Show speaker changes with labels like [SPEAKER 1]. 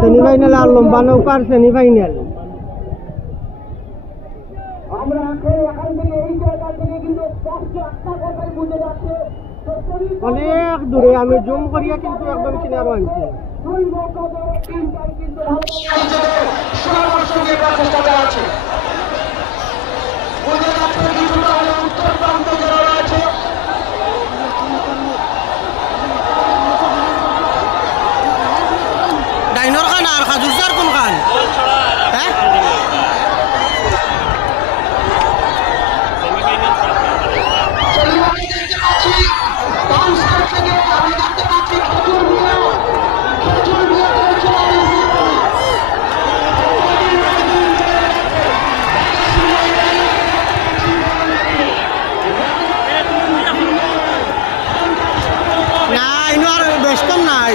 [SPEAKER 1] Semifinal আর লম্বা নৌকার semifinal.
[SPEAKER 2] আমরা এখান থেকে এই জায়গা থেকে কিন্তু স্পষ্ট একটা কথাই বুঝে যাচ্ছে।
[SPEAKER 1] অনেক দূরে আমি জুম করিয়া কিন্তু একদম কিনারো আনছি।
[SPEAKER 2] দুই কিন্তু
[SPEAKER 1] ডাইনোর খান আর খাজুরসার কোন খান হ্যাঁ নাই।